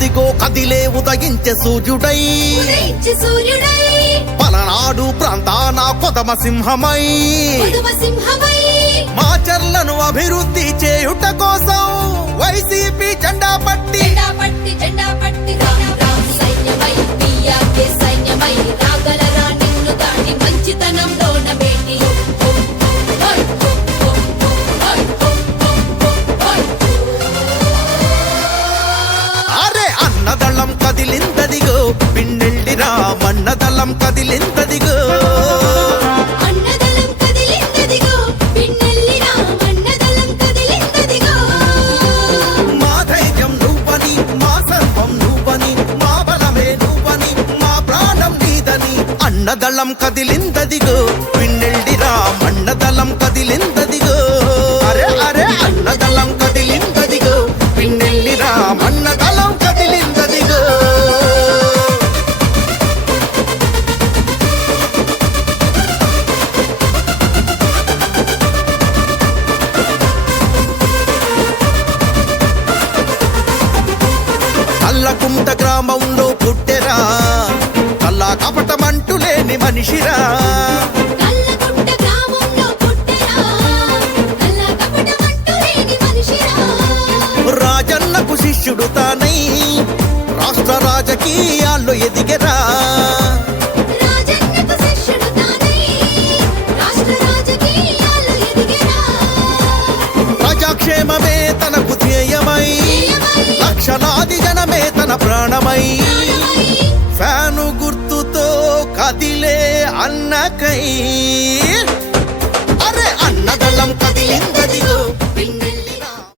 అదిగో కదిలే ఉదయించే సూర్యుడై పలనాడు ప్రాంతాన కొదమ సింహమై మాచర్లను అభివృద్ధి చేయుట కోసం వైసీపీ జెండా పట్టి అన్నదళం కదిలిందదిగో పిన్నెల్లిరా మన్నదళం కదిలిందదిగో మా ధైర్యం నువ్వని మా సర్వం నువ్వని మా బలమే నువ్వని మా ప్రాణం నీదని అన్నదళం కదిలిందదిగో పిన్నెల్లిరా మన్నదళం కదిలిందదిగో అరే అరే అన్నదళం కదిలిందదిగో పిన్నెల్లిరా మన్నదళం కదిలిందదిగో కల్లకుంట గ్రామంలో పుట్టెరా కల్లా కపటమంటూ లేని మనిషిరా రాజన్నకు శిష్యుడు తానై రాష్ట్ర రాజకీయాల్లో ఎదిగెరా ప్రజాక్షేమమే తనకు ధ్యేయమై లక్షలాది జనమే తన ప్రాణమై ఫ్యాను గుర్తుతో కదిలే అన్నకై